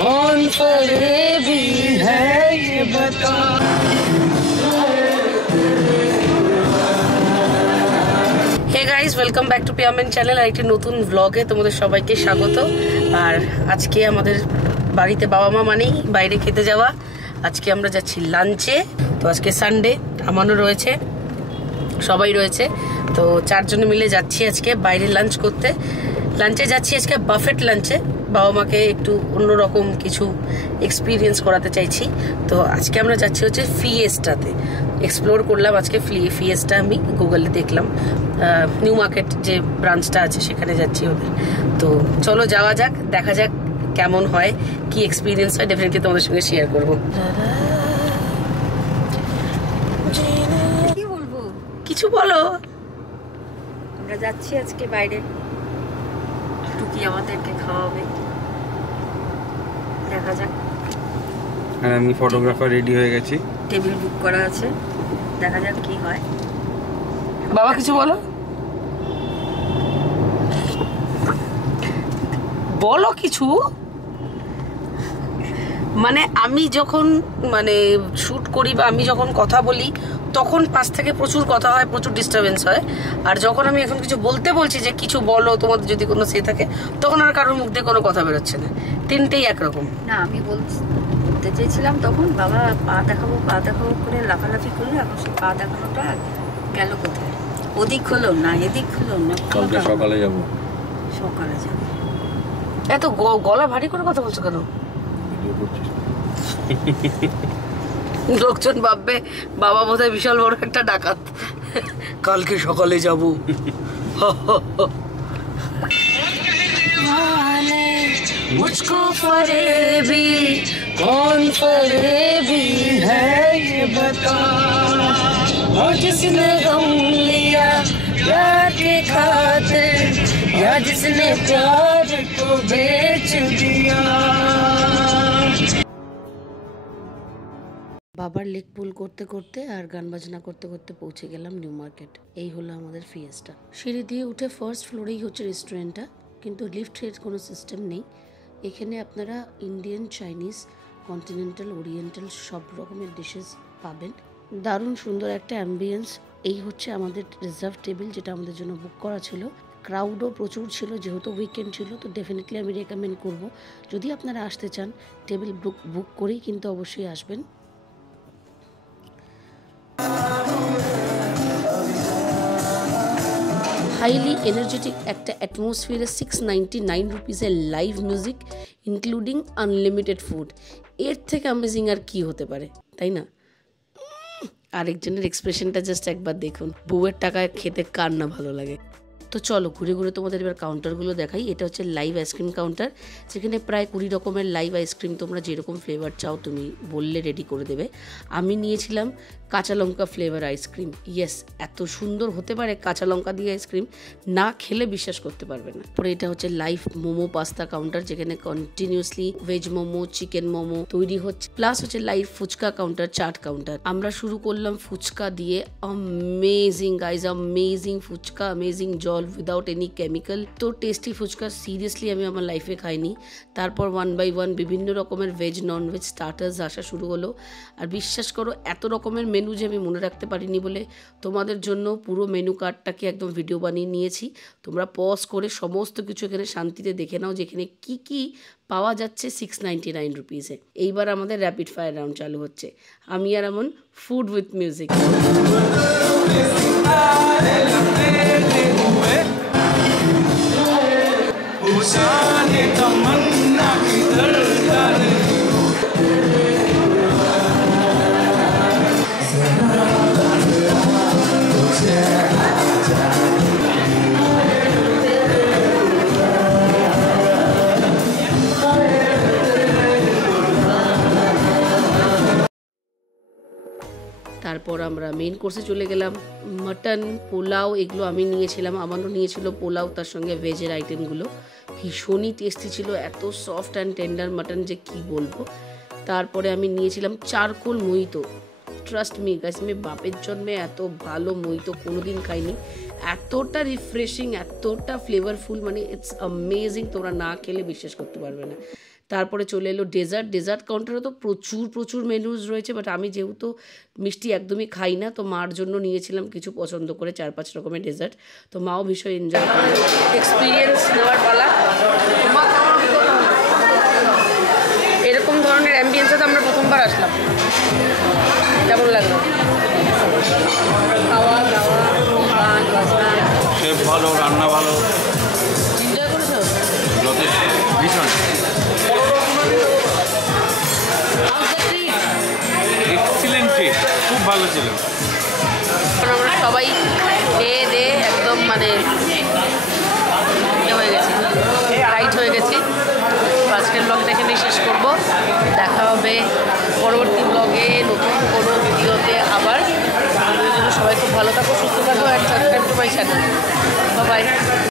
कौन फरेबी है ये बता। Hey guys, welcome back to पियामेन চ্যানেল। আর একটি নতুন ব্লগে তোমাদের সবাইকে স্বাগত। আর আজকে আমাদের বাড়িতে বাবা মা মানেই বাইরে খেতে যাওয়া। আজকে আমরা যাচ্ছি লাঞ্চে। তো আজকে সানডে, আমারও রয়েছে, সবাই রয়েছে। তো চারজনে মিলে যাচ্ছি আজকে বাইরে লাঞ্চ করতে। লাঞ্চে যাচ্ছি আজকে বাফেট লাঞ্চে। বাবা মাকে একটু অন্যরকম কিছু এক্সপিরিয়েন্স করাতে চাইছি। তো আজকে আমরা যাচ্ছি হচ্ছে ফিয়েস্টাতে। এক্সপ্লোর করলাম আজকে ফিয়েস্টা, আমি গুগলে দেখলাম নিউ মার্কেট যে ব্রাঞ্চটা আছে সেখানে যাচ্ছি ওদের। তো চলো যাওয়া যাক, দেখা যাক কেমন হয়, কি এক্সপিরিয়েন্স হয়। ডেফিনেটলি তোমাদের সঙ্গে শেয়ার করবো। কি বলবো, কিছু বলো। আমরা যাচ্ছি আজকে বাইরে, টুকি আমাদেরকে খাওয়াবে, দেখা যাক। আর আমি ফটোগ্রাফার রেডি হয়ে গেছি, টেবিল বুক করা আছে, দেখা যাক কি হয়। বাবা কিছু বলো, বলো কিছু। মানে আমি যখন শুট করি বা আমি যখন কথা বলি তখন পাশ থেকে প্রচুর কথা হয়, প্রচুর ডিস্টারবেন্স হয়। আর যখন আমি এখন কিছু বলছি যে কিছু বলো তোমাদের যদি কোনো সে থাকে, তখন আর কারোর মুখ দিয়ে কোনো কথা বেরোচ্ছে না। তিনটেই একরকম। না, আমি বলতে চেয়েছিলাম তখন বাবা পা দেখাবো করে লাফালাফি করলো। এখন সে পা দেখানোটা গেল কোথায়? ওদিক হলো না, এদিক হলো না। সকালে যাবো। এত গলা ভারী করে কথা বলছো কেন? লোকজন ভাববে বাবা বোধহয় বিশাল বড় একটা ডাকাত। কালকে সকালে যাবো। मुझको फरेबी कौन फरेबी है ये बता, और जिसने गम लिया प्यार के खातिर, या जिसने प्यार को बेच दिया। বাবার লেগ পুল করতে করতে আর গান বাজনা করতে করতে পৌঁছে গেলাম নিউ মার্কেট। এই হলো আমাদের ফিয়েস্টা। সিঁড়ি দিয়ে উঠে ফার্স্ট ফ্লোরেই হচ্ছে রেস্টুরেন্টটা, কিন্তু লিফটের কোনো সিস্টেম নেই। এখানে আপনারা ইন্ডিয়ান, চাইনিজ, কন্টিনেন্টাল, ওরিয়েন্টাল সব রকমের ডিশেস পাবেন। দারুণ সুন্দর একটা অ্যাম্বিয়েন্স। এই হচ্ছে আমাদের রিজার্ভ টেবিল, যেটা আমাদের জন্য বুক করা ছিল। ক্রাউডও প্রচুর ছিল, যেহেতু উইকেন্ড ছিল। তো ডেফিনেটলি আমি রেকমেন্ড করব, যদি আপনারা আসতে চান টেবিল বুক করেই কিন্তু অবশ্যই আসবেন। হাইলি এনার্জেটিক একটা অ্যাটমসফিয়ারে 699 রুপিসের live music including unlimited food. এর থেকে অ্যামেজিং আর কি হতে পারে, তাই না? আরেকজনের এক্সপ্রেশনটা জাস্ট একবার দেখুন। বউয়ের টাকায় খেতে কার না ভালো লাগে। তো চলো ঘুরে ঘুরে তোমাদের এবার কাউন্টারগুলো দেখাই। এটা হচ্ছে লাইভ আইসক্রিম কাউন্টার, যেখানে প্রায় 20 রকমের লাইভ আইসক্রিম তোমরা যেরকম ফ্লেভার চাও তুমি বললে রেডি করে দেবে। আমি নিয়েছিলাম কাঁচা লঙ্কা ফ্লেভার আইসক্রিম। ইয়েস, এত সুন্দর হতে পারে কাঁচা লঙ্কা দিয়ে আইসক্রিম, না খেলে বিশ্বাস করতে পারবে না। পরে এটা হচ্ছে লাইভ মোমো পাস্তা কাউন্টার, যেখানে continuously veg momo, chicken momo তৈরি হচ্ছে। প্লাস হচ্ছে live fuchka counter, chaat counter. আমরা শুরু করলাম ফুচকা দিয়ে। Amazing guys, amazing fuchka, amazing জল উইদাউট এনি কেমিক্যাল। তো টেস্টি ফুচকা সিরিয়াসলি আমি আমার লাইফে খাইনি। তারপর 1 by 1 বিভিন্ন রকমের ভেজ, নন ভেজ স্টার্টার্স আসা শুরু হলো। আর বিশ্বাস করো, এত রকমের মেনু যে আমি মনে রাখতে পারিনি বলে তোমাদের জন্য পুরো মেনু কার্ডটাকে একদম ভিডিও বানিয়ে নিয়েছি। তোমরা পজ করে সমস্ত কিছু এখানে শান্তিতে দেখে নাও, যেখানে কি কি পাওয়া যাচ্ছে 699 রুপিসে। এইবার আমাদের র্যাপিড ফায়ার রাউন্ড চালু হচ্ছে। আমি আর এমন ফুড উইথ মিউজিক। তারপর আমরা মেইন কোর্সে চলে গেলাম। মাটন, পোলাও এগুলো আমি নিয়েছিলাম। আমারও নিয়েছিল পোলাও, তার সঙ্গে ভেজের আইটেমগুলো ভীষণই টেস্টি ছিল। এত সফট অ্যান্ড টেন্ডার মাটন যে কি বলবো। তারপরে আমি নিয়েছিলাম charcoal mojito. Trust me guys, আমি বাপের জন্মে এত ভালো মোহিতো কোনোদিন খাইনি। এতটা রিফ্রেশিং, এতটা ফ্লেভারফুল, মানে ইটস অ্যামেজিং। তোমরা না খেলে বিশ্বাস করতে পারবে না। তারপরে চলে এলো ডেজার্ট কাউন্টারে তো প্রচুর মেনুজ রয়েছে, বাট আমি যেহেতু মিষ্টি একদমই খাই না, তো মার জন্য নিয়েছিলাম কিছু পছন্দ করে 4-5 রকমের ডেজার্ট। তো মাও ভীষণ এনজয় করে। এক্সপিরিয়েন্স নেওয়ার পালা। এরকম ধরনের অ্যাম্বিয়েন্সে তো আমরা প্রথমবার আসলাম। কেমন লাগলো? খাওয়া দাওয়া, গান বাজনা, শেফ ভালো, রান্না ভালো, এনজয় করেছো? যথেষ্ট ভীষণ এক্সিলেন্ট টেস্ট, খুব ভালো ছিল। আমরা সবাই খেয়ে দিয়ে একদম মানে হয়ে গেছি, রাইট হয়ে গেছি। আজকের ব্লগটা এখানেই শেষ করব। দেখা হবে পরবর্তী ব্লগে নতুন কোনো ভিডিওতে আবার। সবাই খুব ভালো থাকো, সুস্থ থাকো, and subscribe to my channel. By.